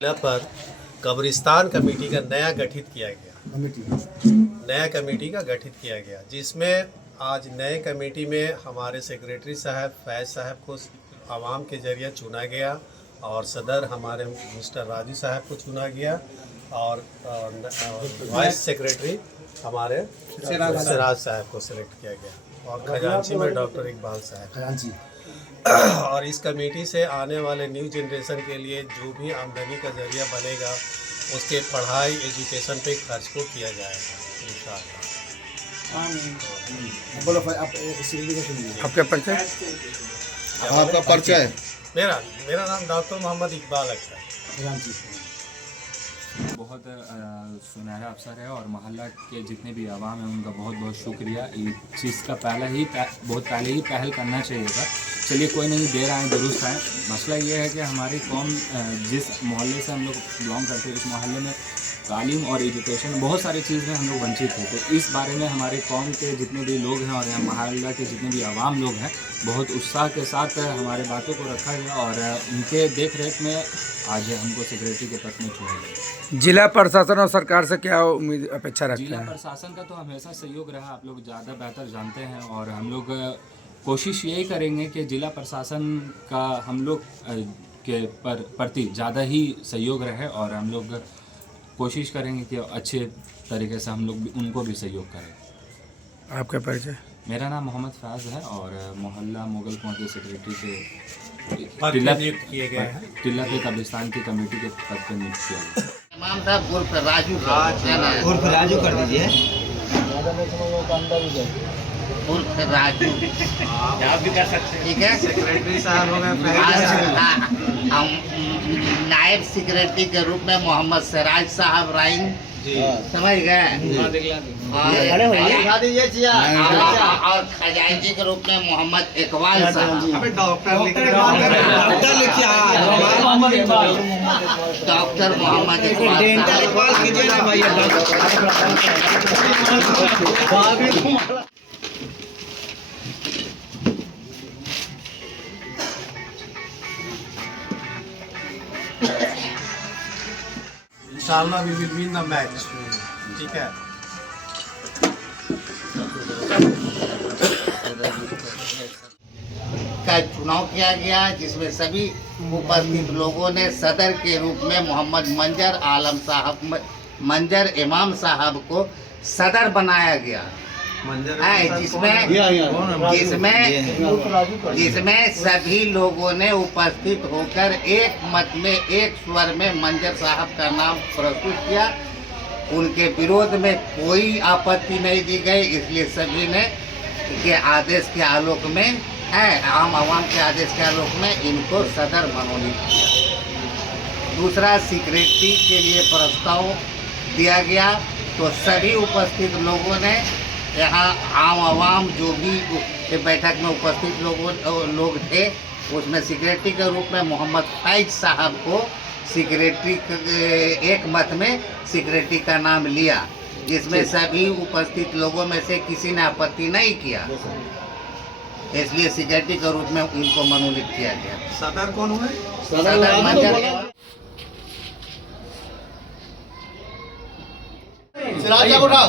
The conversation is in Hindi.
पर कब्रिस्तान कमेटी का नया गठित किया गया जिसमें आज नए कमेटी में हमारे सेक्रेटरी साहब फैज़ साहब को आवाम के ज़रिए चुना गया और सदर हमारे मिस्टर राजू साहब को चुना गया और वाइस सेक्रेटरी हमारे सिराज साहब को सिलेक्ट किया गया और खजांची में डॉक्टर इकबाल साहब। और इस कमेटी से आने वाले न्यू जनरेशन के लिए जो भी आमदनी का जरिया बनेगा उसके पढ़ाई एजुकेशन पे खर्च को किया जाएगा इंशाअल्लाह। आपका परिचय? आपका परिचय? मेरा नाम डॉक्टर मोहम्मद इकबाल अख्तर। बहुत सुनहरा अवसर है और मोहल्ला के जितने भी आवाम हैं उनका बहुत बहुत शुक्रिया। इस चीज़ का बहुत पहले ही पहल करना चाहिए था। चलिए कोई नहीं, देर आए दुरुस्त आए। मसला ये है कि हमारी कौम जिस मोहल्ले से हम लोग बिलोंग करते हैं उस मोहल्ले में तालीम और एजुकेशन बहुत सारी चीज़ में हम लोग वंचित हैं। तो इस बारे में हमारे कौम के जितने भी लोग हैं और यहाँ मोहल्ला के जितने भी आवाम लोग हैं बहुत उत्साह के साथ हमारे बातों को रखा गया और उनके देख रेख में आज हमको सेक्रेटरी के पद में छोड़ा गया। जिला प्रशासन और सरकार से क्या उम्मीद अपेक्षा रखते जिला हैं? प्रशासन का तो हमेशा सहयोग रहा, आप लोग ज़्यादा बेहतर जानते हैं और हम लोग कोशिश यही करेंगे कि जिला प्रशासन का हम लोग के प्रति ज़्यादा ही सहयोग रहे और हम लोग कोशिश करेंगे कि अच्छे तरीके से हम लोग उनको भी सहयोग करें। आपका परिचय? मेरा नाम मोहम्मद फैज़ है और मोहल्ला मुगल कुआं के सेक्रेटरी से नियुक्त किए गए हैं। टिल्ला के कब्रिस्तान की कमेटी के पद पर नियुक्त किया गया। इमाम साहब उर्फ राजू कर दीजिए। उर्फ राजू आप भी कर सकते हैं, ठीक है। सेक्रेटरी साहब हो गए, नायब सेक्रेटरी के रूप में मोहम्मद सिराज साहब राइन, समझ गए। और खजांची के रूप में मोहम्मद इकबाल साहब। डॉक्टर मोहम्मद इकबाल। इंशाअल्लाह we will win the match, ठीक है। का चुनाव किया गया जिसमें सभी उपस्थित लोगों ने सदर के रूप में मोहम्मद मंजर इमाम साहब को सदर बनाया गया है, जिसमें सभी लोगों ने उपस्थित होकर एक मत में एक स्वर में मंजर साहब का नाम प्रस्तुत किया। उनके विरोध में कोई आपत्ति नहीं दी गई, इसलिए सभी ने के आदेश के आलोक में आम आवाम के आदेश के आलोक में इनको सदर मनोनीत किया। दूसरा, सेक्रेटरी के लिए प्रस्ताव दिया गया तो सभी उपस्थित लोगों ने यहाँ आम आवाम जो भी बैठक में उपस्थित लोग थे उसमें सेक्रेटरी के रूप में मोहम्मद फैज़ साहब को सेक्रेटरी एक मत में सेक्रेटरी का नाम लिया, जिसमें सभी उपस्थित लोगों में से किसी ने आपत्ति नहीं किया, इसलिए सेक्रेटरी के रूप में इनको मनोनीत किया गया। सदर कौन हुए? सदर मंजर उठाओ।